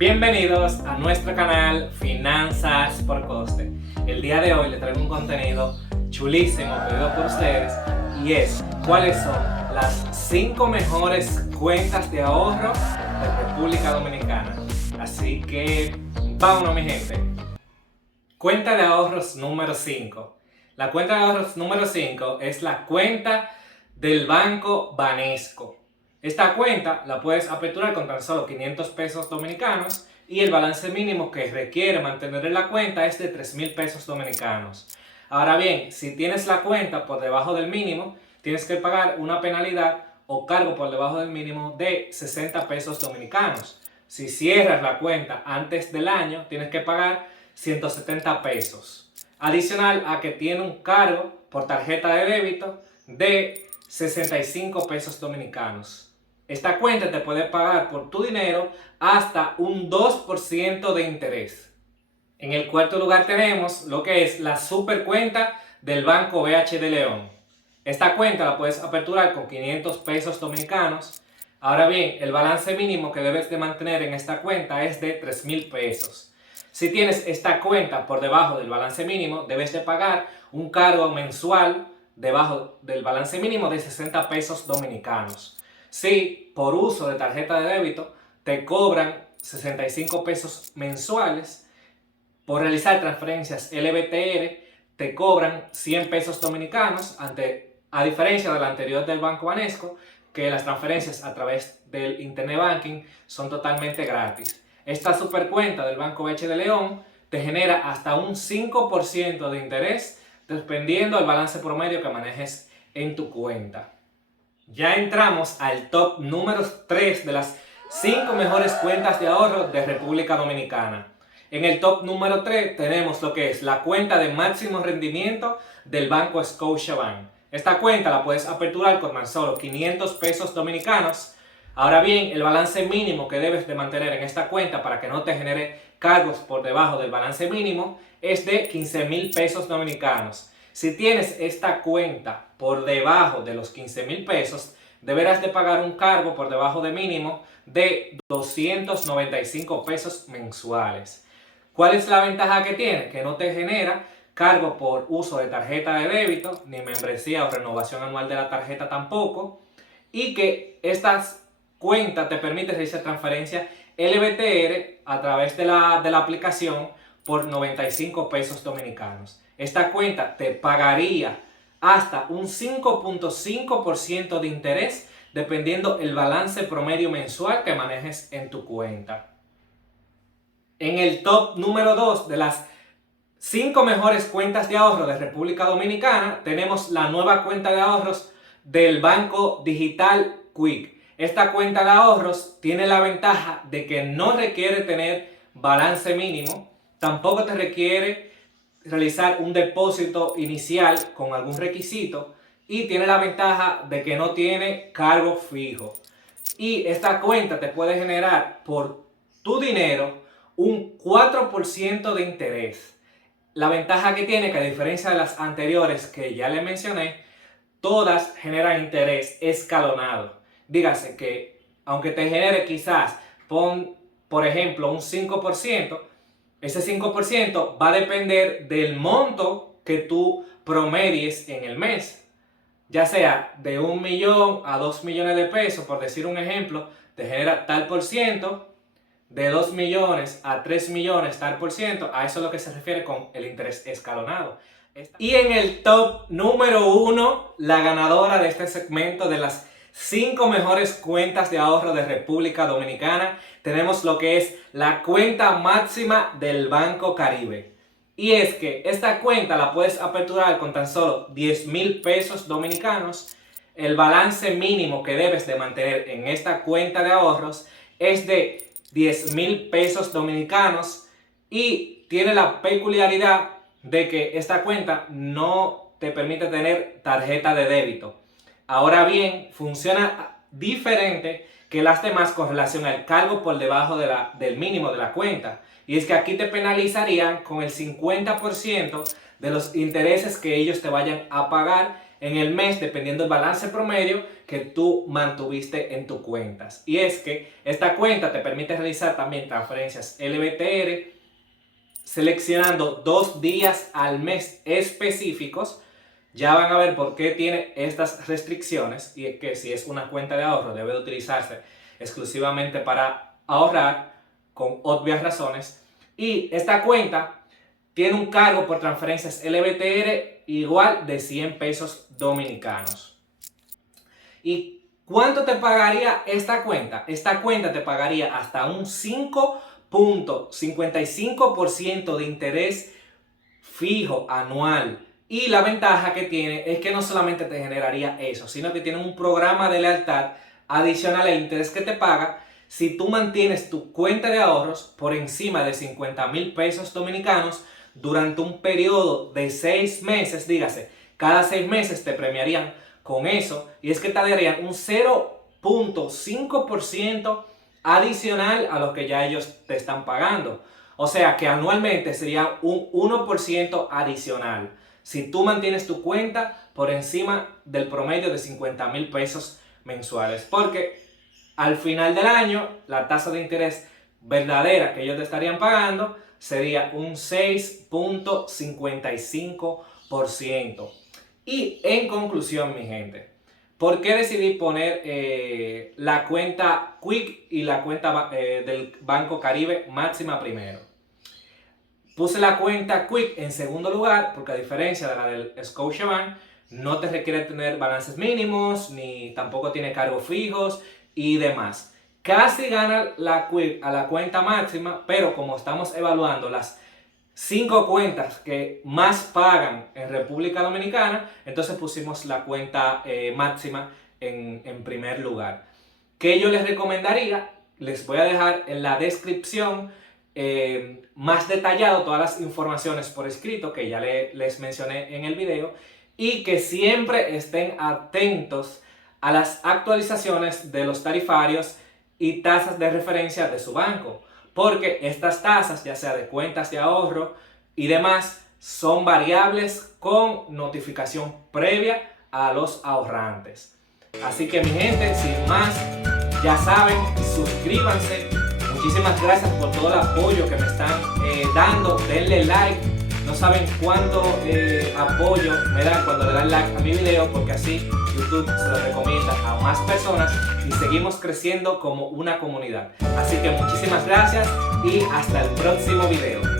Bienvenidos a nuestro canal Finanzas por Coste. El día de hoy les traigo un contenido chulísimo pedido por ustedes y es cuáles son las 5 mejores cuentas de ahorro de República Dominicana. Así que vámonos, mi gente. Cuenta de ahorros número 5. La cuenta de ahorros número 5 es la cuenta del Banco Banesco. Esta cuenta la puedes aperturar con tan solo 500 pesos dominicanos y el balance mínimo que requiere mantener en la cuenta es de 3,000 pesos dominicanos. Ahora bien, si tienes la cuenta por debajo del mínimo, tienes que pagar una penalidad o cargo por debajo del mínimo de 60 pesos dominicanos. Si cierras la cuenta antes del año, tienes que pagar 170 pesos. Adicional a que tiene un cargo por tarjeta de débito de 65 pesos dominicanos. Esta cuenta te puede pagar por tu dinero hasta un 2% de interés. En el cuarto lugar tenemos lo que es la super cuenta del Banco BH de León. Esta cuenta la puedes aperturar con 500 pesos dominicanos. Ahora bien, el balance mínimo que debes de mantener en esta cuenta es de 3,000 pesos. Si tienes esta cuenta por debajo del balance mínimo, debes de pagar un cargo mensual debajo del balance mínimo de 60 pesos dominicanos. Si por uso de tarjeta de débito te cobran 65 pesos mensuales, por realizar transferencias LBTR te cobran 100 pesos dominicanos, a diferencia de la anterior del Banco Banesco, que las transferencias a través del Internet Banking son totalmente gratis. Esta supercuenta del Banco BH de León te genera hasta un 5% de interés dependiendo del balance promedio que manejes en tu cuenta. Ya entramos al top número 3 de las 5 mejores cuentas de ahorro de República Dominicana. En el top número 3 tenemos lo que es la cuenta de máximo rendimiento del Banco Scotiabank. Esta cuenta la puedes aperturar con tan solo 500 pesos dominicanos. Ahora bien, el balance mínimo que debes de mantener en esta cuenta para que no te genere cargos por debajo del balance mínimo es de 15,000 pesos dominicanos. Si tienes esta cuenta por debajo de los 15,000 pesos, deberás de pagar un cargo por debajo de mínimo de 295 pesos mensuales. ¿Cuál es la ventaja que tiene? Que no te genera cargo por uso de tarjeta de débito, ni membresía o renovación anual de la tarjeta tampoco, y que estas cuentas te permiten realizar transferencia LBTR a través de la aplicación por 95 pesos dominicanos. Esta cuenta te pagaría hasta un 5.5% de interés dependiendo el balance promedio mensual que manejes en tu cuenta. En el top número 2 de las 5 mejores cuentas de ahorro de República Dominicana tenemos la nueva cuenta de ahorros del Banco Digital Quick. Esta cuenta de ahorros tiene la ventaja de que no requiere tener balance mínimo, tampoco te requiere realizar un depósito inicial con algún requisito y tiene la ventaja de que no tiene cargo fijo. Y esta cuenta te puede generar por tu dinero un 4% de interés. La ventaja que tiene, que a diferencia de las anteriores que ya le mencioné, todas generan interés escalonado. Dígase que aunque te genere quizás, por ejemplo, un 5%, ese 5% va a depender del monto que tú promedies en el mes. Ya sea de 1 millón a 2 millones de pesos, por decir un ejemplo, te genera tal por ciento. De 2 millones a 3 millones tal por ciento, a eso es lo que se refiere con el interés escalonado. Y en el top número 1, la ganadora de este segmento de las 5 mejores cuentas de ahorro de República Dominicana, tenemos lo que es la cuenta máxima del Banco Caribe. Y es que esta cuenta la puedes aperturar con tan solo 10,000 pesos dominicanos. El balance mínimo que debes de mantener en esta cuenta de ahorros es de 10,000 pesos dominicanos y tiene la peculiaridad de que esta cuenta no te permite tener tarjeta de débito. Ahora bien, funciona diferente que las demás con relación al cargo por debajo del mínimo de la cuenta. Y es que aquí te penalizarían con el 50% de los intereses que ellos te vayan a pagar en el mes dependiendo del balance promedio que tú mantuviste en tus cuentas. Y es que esta cuenta te permite realizar también transferencias LBTR seleccionando 2 días al mes específicos. Ya van a ver por qué tiene estas restricciones, y es que si es una cuenta de ahorro debe de utilizarse exclusivamente para ahorrar, con obvias razones. Y esta cuenta tiene un cargo por transferencias LBTR igual de 100 pesos dominicanos. ¿Y cuánto te pagaría esta cuenta? Esta cuenta te pagaría hasta un 5.55% de interés fijo anual. Y la ventaja que tiene es que no solamente te generaría eso, sino que tiene un programa de lealtad adicional al interés que te paga si tú mantienes tu cuenta de ahorros por encima de 50,000 pesos dominicanos durante un periodo de 6 meses. Dígase, cada 6 meses te premiarían con eso, y es que te darían un 0.5% adicional a lo que ya ellos te están pagando. O sea que anualmente sería un 1% adicional si tú mantienes tu cuenta por encima del promedio de 50,000 pesos mensuales. Porque al final del año la tasa de interés verdadera que ellos te estarían pagando sería un 6.55%. Y en conclusión, mi gente, ¿por qué decidí poner la cuenta Quick y la cuenta del Banco Caribe Máxima primero? Puse la cuenta Quick en segundo lugar porque, a diferencia de la del Scotiabank, no te requiere tener balances mínimos ni tampoco tiene cargos fijos y demás. Casi gana la Quick a la cuenta máxima, pero como estamos evaluando las 5 cuentas que más pagan en República Dominicana, entonces pusimos la cuenta máxima en primer lugar. ¿Qué yo les recomendaría? Les voy a dejar en la descripción más detallado todas las informaciones por escrito que ya les mencioné en el video, y que siempre estén atentos a las actualizaciones de los tarifarios y tasas de referencia de su banco, porque estas tasas, ya sea de cuentas de ahorro y demás, son variables con notificación previa a los ahorrantes. Así que, mi gente, sin más, ya saben, suscríbanse. Muchísimas gracias por todo el apoyo que me están dando. Denle like. No saben cuánto apoyo me dan cuando le dan like a mi video, porque así YouTube se lo recomienda a más personas y seguimos creciendo como una comunidad. Así que muchísimas gracias y hasta el próximo video.